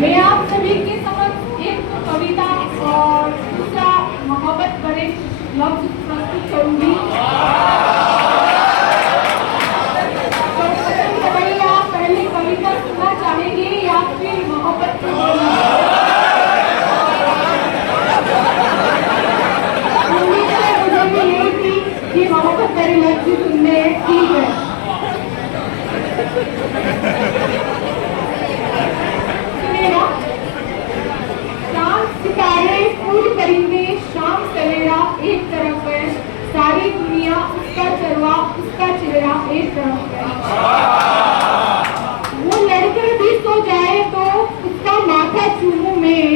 मैं आप सभी के समक्ष एक कविता और दूसरा मोहब्बत भरे लफ्ज प्रस्तुत करूंगी। तो भाई आप पहले कविता सुनना चाहेंगे या फिर मोहब्बत को? उम्मीद है मुझे भी यही थी कि मोहब्बत भरे लफ्ज सुनने। ठीक है, सितारे फूल परिंदे शाम सवेरा एक तरफ है, सारी दुनिया उसका चरवा उसका चेहरा एक तरफ है। वो लड़कर भी सो जाए तो उसका माथा चूमू में,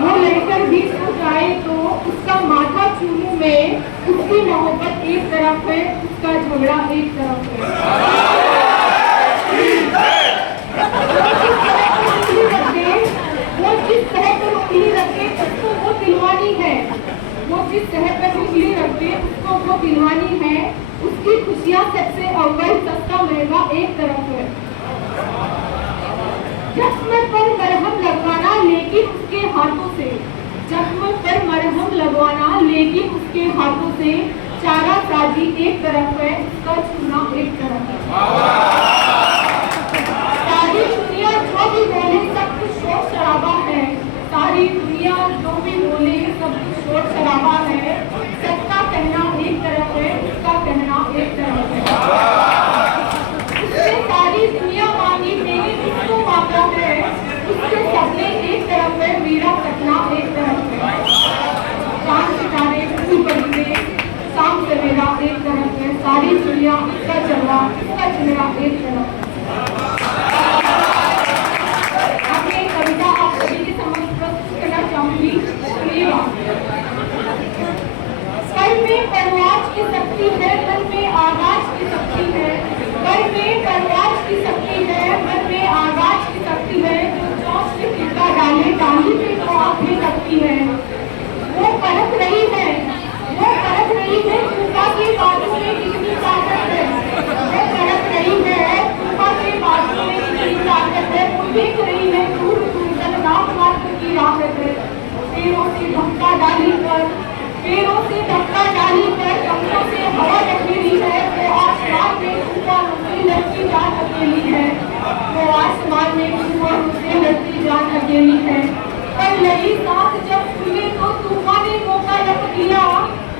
वो लड़कर भी सो जाए तो उसका माथा चूमू में, उसकी मोहब्बत एक तरफ है उसका झगड़ा एक तरफ है। वो जिस तरह पर उंगली रखे उसको वो दिलवानी है, वो जिस तरह पर उंगली रखे उसको वो दिलवानी है। उसकी खुशियां सबसे अव्वल सस्ता महंगा एक तरफ है। जख्म पर मरहम लगवाना लेकिन उसके हाथों से, जख्म पर मरहम लगवाना लेकिन उसके हाथों से, चारा साजी एक तरफ है उसका छूना एक तरफ है। सारी दुनिया जो भी बोले सब कुछ शोर शराबा है, सारी दुनिया जो भी बोले सब कुछ शोर शराबा है। सबका कहना एक तरफ है उसका कहना एक तरफ है। उससे सारी दुनिया मांगी मैंने उसको मांगा है, उसके सपने एक तरफ है मेरा सपना एक तरफ है। चांद सितारे फूल परिंदे शाम सवेरा एक तरफ है, सारी दुनिया उसका चेहरा उसका चेहरा एक तरफ है। कविता आप सभी के समक्ष प्रस्तुत करना चाहूंगी। कल में परवाज की शक्ति है, मन में आगाज की शक्ति है, कल में परवाज की शक्ति है, मन में आगाज की शक्ति है। जो चौंस में टिक्का डाले डाली में तो आंखें लगती है। वो परख रही है, वो परख रही है तूफा के बादलों में कितनी ताकत है, वो परख रही है तूफा के बादलों में कितनी ताकत है। वो देख रही है की राहत है। पैरों से धक्का डाली पर, पैरों से धक्का डाली पर कमरों से हवा धकेली है। वो आसमान में ऊपर उसे लड़की जान अकेली है, वो आसमान में ऊपर उसे लड़की जान अकेली है। पर लगी सांस जब सुने तो तूफान ने मौका लपक लिया,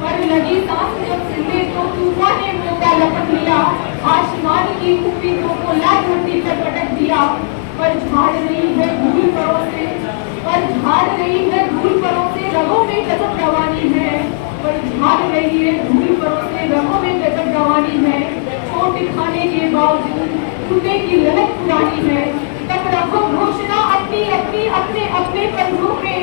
पर लगी सांस जब सुने तो तूफान ने मौका लपक लिया। आसमान की उम्मीदों को लाल धरती पर पटक दिया। पर झाड़ रही है धूल परों से, पर झाड़ रही है धूल परों से रगों में गजब रवानी है, पर झाड़ रही है धूल परों से रगों में गजब रवानी है। चोट खाने के बावजूद टूटने की ललक पुरानी है। तब रखो घोषणा अपनी अपनी अपने अपने कंधों में,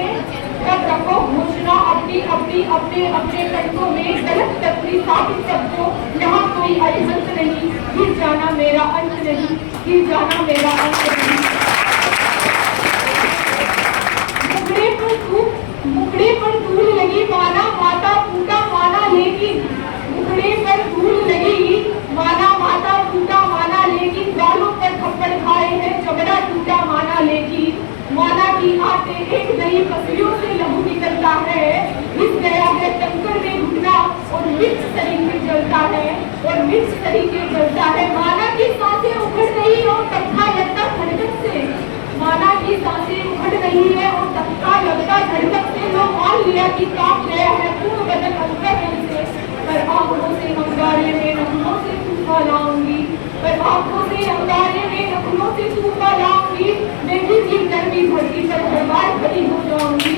तब रखो घोषणा अपनी अपनी अपने अपने कंधों में। गलत तकलीफ साबित सबको यहाँ कोई अरिहंत नहीं, गिर जाना मेरा अंत नहीं, गिर जाना मेरा अंत नहीं। मुखड़े पर धूल लगी माना माता टूटा माना लेकिन, मुखड़े पर धूल लगी माना माता टूटा माना लेकिन, बालों पर थप्पड़ खाए हैं झगड़ा टूटा माना लेकिन। माना की आते एक नई पसलियों से लहू निकलता है, घिस गया है टक्कर में घुटना और मिर्च तरीके जलता है, और मिर्च तरीके जलता है। माना की सांसें उखड़ रही और तख्ता लगता धड़कन से, माना की सांसें उखड़ रही है और तख्ता लगता धड़कन से। लो मान लिया कि कांप गया है पूर्ण बदन अंतरंग से, पर आंखों से अंगारे में नखुनों से तूफा लाऊंगी, पर आंखों से अंगारे में नखुनों से तूफा लाऊंगी। मैं भी नरमी धरती पर हर बार खड़ी हो जाऊंगी।